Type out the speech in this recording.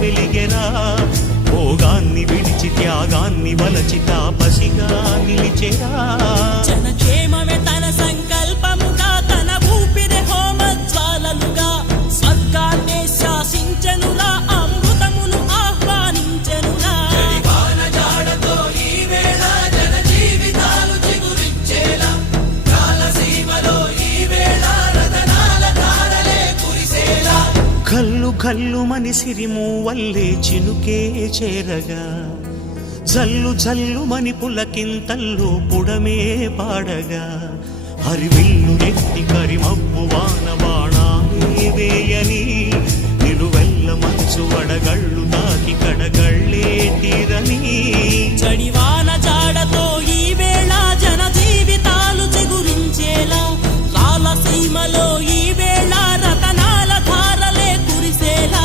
వెలిగెరా. భోగాన్ని విడిచి త్యాగాన్ని వలచి తాపసిగా నిలిచెరా. జనక్షేమమే తన సంకల్పముగా, తన ఊపిరి హోమ జ్వాలలుగా, స్వర్గాన్నే శాసించెనురా, అమృతమును ఆహ్వానించెనురా. కల్లు కల్లు మని సిరిమూవల్లే చినుకే చేరగా, జల్లు జల్లు మని పులకింతల్లు పుడమే పాడగా, హరివిల్లు ఎత్తి కరిమబ్బు వాన బాణాలే వేయని, నిలువెల్ల మంచు వడగళ్ళు తాకి కడగళ్ళే తీరని.